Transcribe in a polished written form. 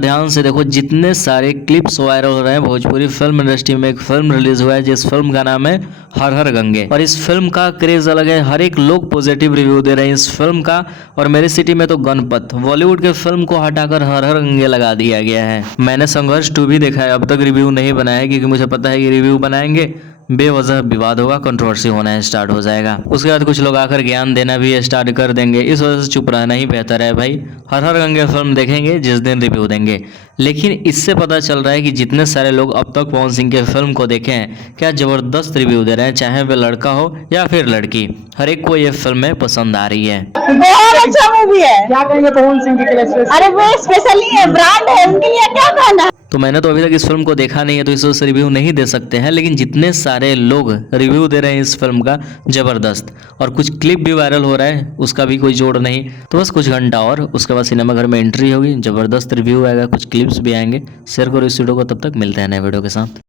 ध्यान से देखो, जितने सारे क्लिप्स वायरल हो रहे हैं भोजपुरी फिल्म इंडस्ट्री में। एक फिल्म रिलीज हुआ है जिस फिल्म का नाम है हर हर गंगे, और इस फिल्म का क्रेज अलग है। हर एक लोग पॉजिटिव रिव्यू दे रहे हैं इस फिल्म का। और मेरी सिटी में तो गणपत बॉलीवुड के फिल्म को हटाकर हर हर गंगे लगा दिया गया है। मैंने संघर्ष 2 भी देखा है, अब तक रिव्यू नहीं बनाया है क्योंकि मुझे पता है कि रिव्यू बनाएंगे बेवजह विवाद होगा, कंट्रोवर्सी होना स्टार्ट हो जाएगा। उसके बाद कुछ लोग आकर ज्ञान देना भी स्टार्ट कर देंगे, इस वजह से चुप रहना ही बेहतर है भाई। हर हर गंगे फिल्म देखेंगे जिस दिन रिव्यू देंगे। लेकिन इससे पता चल रहा है कि जितने सारे लोग अब तक पवन सिंह के फिल्म को देखे हैं, क्या जबरदस्त रिव्यू दे रहे हैं, चाहे वह लड़का हो या फिर लड़की, हर एक को ये फिल्में पसंद आ रही है। बहुत अच्छा मूवी है। क्या कहेंगे पवन सिंह के लिए? अरे वो स्पेशली है, ब्रांड है, उनके लिए क्या कहना। तो मैंने तो अभी तक इस फिल्म को देखा नहीं है, तो इस वजह से रिव्यू नहीं दे सकते हैं। लेकिन जितने सारे लोग रिव्यू दे रहे हैं इस फिल्म का, जबरदस्त। और कुछ क्लिप भी वायरल हो रहा है, उसका भी कोई जोड़ नहीं। तो बस कुछ घंटा और उसके बाद सिनेमा घर में एंट्री होगी, जबरदस्त रिव्यू आएगा, कुछ क्लिप्स भी आएंगे। शेयर करो इस वीडियो को, तब तक मिलते हैं नए वीडियो के साथ।